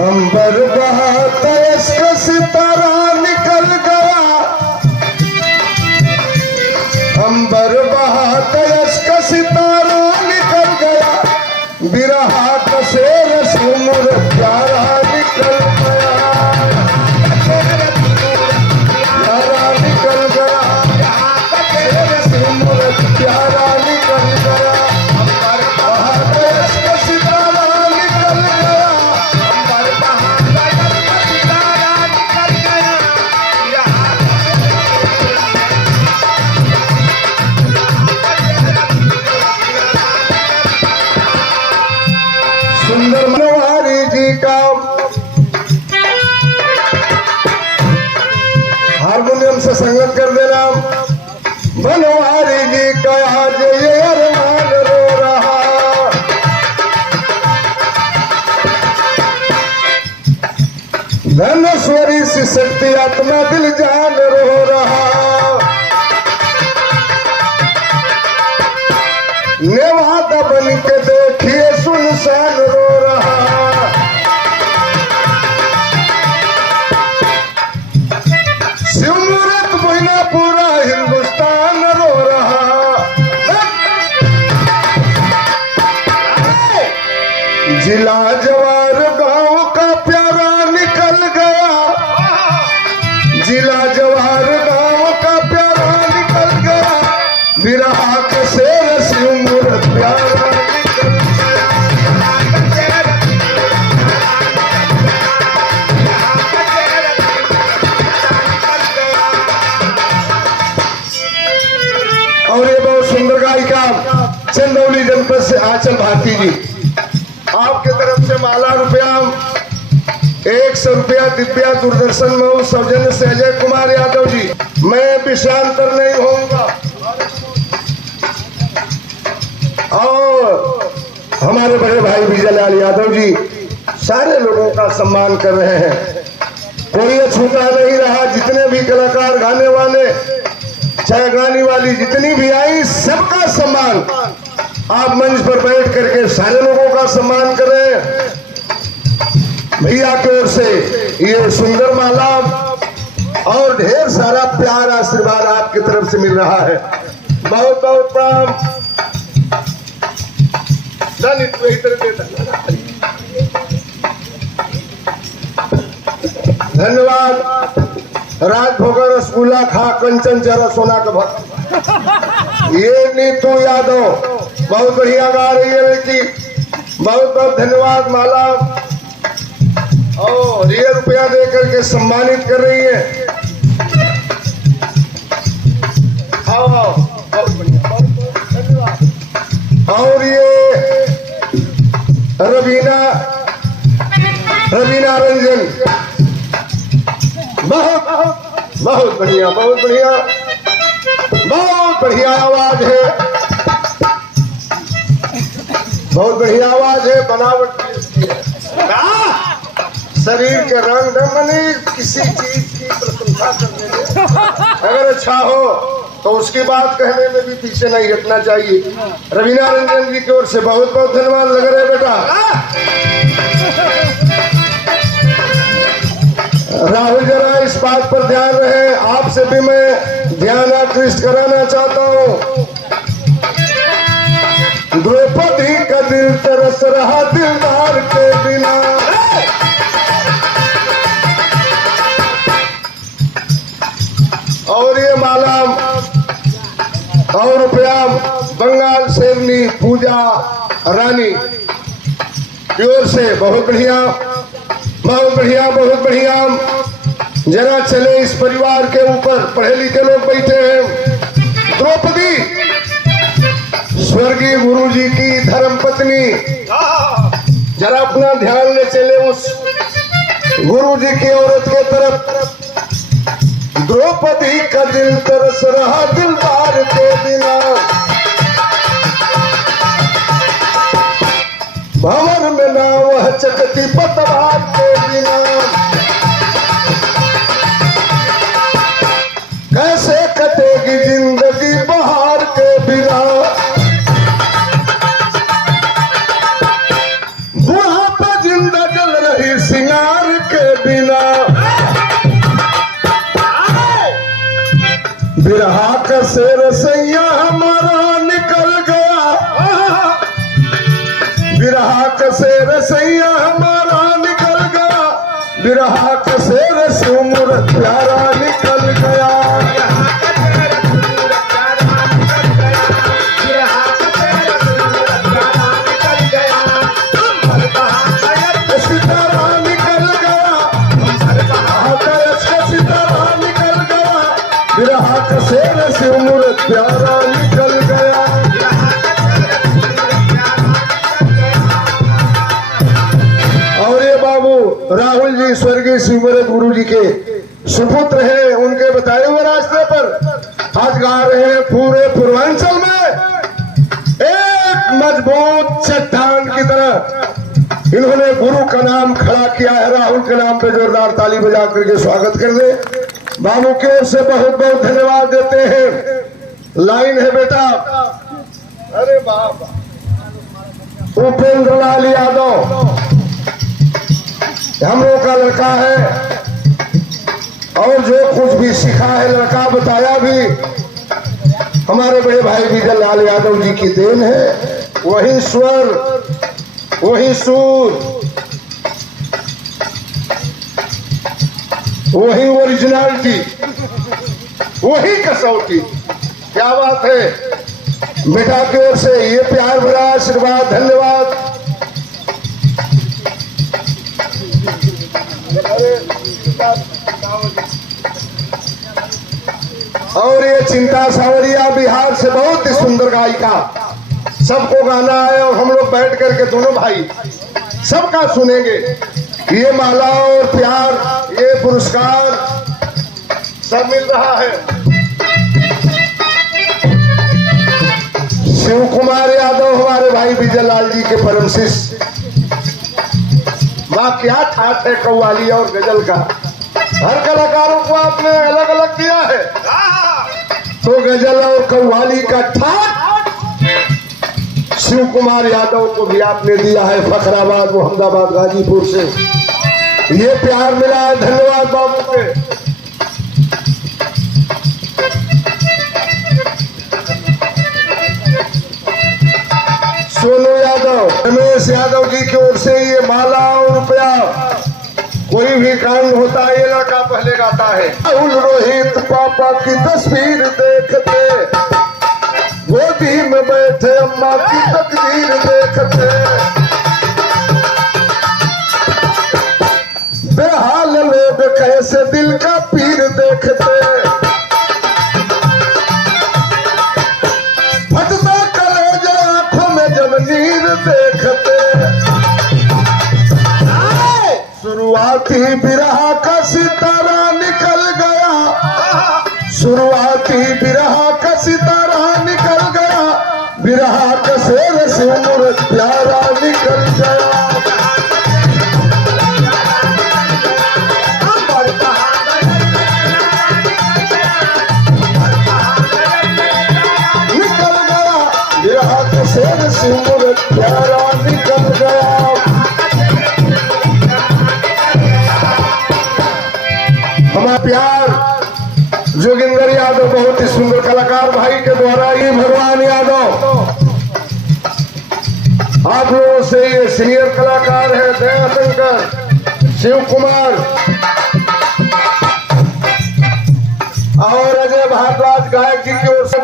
अंबर बहा तयस का सितारा निकल गया, अंबर बहा तयस का सितारा निकल गया, बिरहा का शेर सुमर प्यारा निकल गया, प्यारा निकल गया, शेर सुमर प्यारा निकल गया, अंबर बहा तयस का सितारा निकल गया, अंबर बहा तयस का सितारा निकल गया, सुंदर मनोहारी जी का हारमोनियम से संगत कर देना। बनवारी जी का आज ये अरमान रो रहा, धनेश्वरी सी शक्ति आत्मा दिल जान रो रहा, नेवादा बन के देखिए सुनसान रो रहा, शिवमूर्त बहिना पूरा हिंदुस्तान रो रहा, जिला जवार गांव का प्यारा निकल गया, जिला जवार गांव का प्यारा निकल गया, बिरहा के शेर शिवमूर्त प्यारा निकल गया, और ये बहुत सुंदर गायिका चंदौली जनपद से आंचल भारती जी, आपके तरफ से माला रुपया 100 रुपया दिव्या दूरदर्शन में सौजन्य से अजय कुमार यादव जी। मैं विश्रांतर नहीं होऊंगा और हमारे बड़े भाई विजयलाल यादव जी सारे लोगों का सम्मान कर रहे हैं, कोई छूटा नहीं रहा, जितने भी कलाकार गाने वाले चाहे गाने वाली जितनी भी आई सबका सम्मान आप मंच पर बैठ करके सारे लोगों का सम्मान करें। भैया की ओर से ये सुंदर माला और ढेर सारा प्यार आशीर्वाद आपकी तरफ से मिल रहा है, बहुत बहुत प्रणाम। धन्यवाद। रात भोगर रसगुल्ला खा कंचन चरा सोना का भक्त, ये नीतू यादव बहुत बढ़िया गा रही है लड़की, बहुत बहुत धन्यवाद। माला और ये रुपया दे करके सम्मानित कर रही है। आओ आओ, बहुत बढ़िया, बहुत बहुत धन्यवाद। और ये रवीना रंजन, बहुत बहुत बढ़िया, बहुत बढ़िया, बहुत बढ़िया आवाज है, बहुत बढ़िया आवाज है, बनावट शरीर के रंग ढंग नहीं किसी चीज की प्रशंसा करने में अगर अच्छा हो तो उसकी बात कहने में भी पीछे नहीं हटना चाहिए। रवीना रंजन जी की ओर से बहुत बहुत धन्यवाद लग रहे बेटा। राहुल जरा इस बात पर ध्यान रहे, आपसे भी मैं ध्यान आकृष्ट कराना चाहता हूँ। द्रौपदी का दिल तरस रहा दिलदार के बिना, और ये माला और रुपया बंगाल शेरनी पूजा रानी की ओर से बहुत बढ़िया, बहुत बढ़िया, बहुत बढ़िया। जरा चले इस परिवार के ऊपर, पढ़े लिखे लोग बैठे हैं। द्रौपदी स्वर्गीय गुरु जी की धर्म पत्नी, जरा अपना ध्यान ले चले उस गुरु जी की औरत के तरफ। द्रौपदी का दिल तरस रहा दिलदार के बिना, भंवर में ना वह चकती पतवार के बिना, कैसे कटेगी जिंदगी बहार के बिना, बुढ़ापा जिंदा जल रही सिंगार बिरहा का से रसैया हमारा निकल गया, बिरहा का से रसैया हमारा निकल गया, बिरहा का से रस उम्र प्यारा निकल गया। सितारा निकल गया, आकाश का सितारा निकल गया, बिरहा का से रस उम्र प्यारा निकल गया। और ये बाबू राहुल जी स्वर्गीय शिवमरत गुरु जी के सुपुत्र हैं, उनके बताए हुए रास्ते पर आज गा रहे हैं। पूरे पूर्वांचल में एक मजबूत चट्टान की तरह इन्होंने गुरु का नाम खड़ा किया है। राहुल के नाम पे जोरदार ताली बजा करके स्वागत कर दे। बाबू की ओर से बहुत बहुत धन्यवाद देते हैं। लाइन है बेटा, अरे बाबा, उपेंद्र लाल यादव हम लोग का लड़का है और जो कुछ भी सीखा है लड़का बताया भी हमारे बड़े भाई विजय लाल यादव जी की देन है। वही स्वर, वही सुर, वही ओरिजिनलिटी, वही कसौटी। क्या बात है बेटा की ओर से ये प्यार भरा आशीर्वाद, धन्यवाद। और ये चिंता सावरिया बिहार से बहुत ही सुंदर गायिका, सबको गाना है और हम लोग बैठ करके दोनों भाई सबका सुनेंगे। ये माला और प्यार, ये पुरस्कार सब मिल रहा है। शिव कुमार यादव हमारे भाई विजय लाल जी के परम शिष्य। वाह क्या ठाट है कव्वाली और गजल का। हर कलाकारों को आपने अलग अलग दिया है, तो गजल और कव्वाली का ठाट शिव कुमार यादव को भी आपने दिया है। फखराबाद, मोहम्मदाबाद, गाजीपुर से ये प्यार मिला है। धन्यवाद बाबू के। सोनू यादव, रमेश यादव जी की ओर से ये माला और रुपया, कोई भी कांड होता है ये लड़का पहले गाता है। राहुल रोहित पापा की तस्वीर देखते, गोदी में बैठे अम्मा की तकदीर देखते, बेहाल लोग कैसे दिल का पीर देखते, फटता कलेजा आंखों में जब नीर देखते। शुरुआती बिरहा का सितारा निकल गया, शुरुआती बिरहा का सितारा निकल गया, बिरहा का शेर से उम्र प्यारा निकल गया। निकल गया बिरहा का शेर से उम्र प्यारा निकल गया। हमारा प्यार जोगिंदर यादव बहुत ही सुंदर कलाकार भाई के द्वारा, ये भगवान यादव आप लोगों से ये सीनियर कलाकार है। दया शंकर, शिव कुमार और अजय भारद्वाज गायक जी की ओर से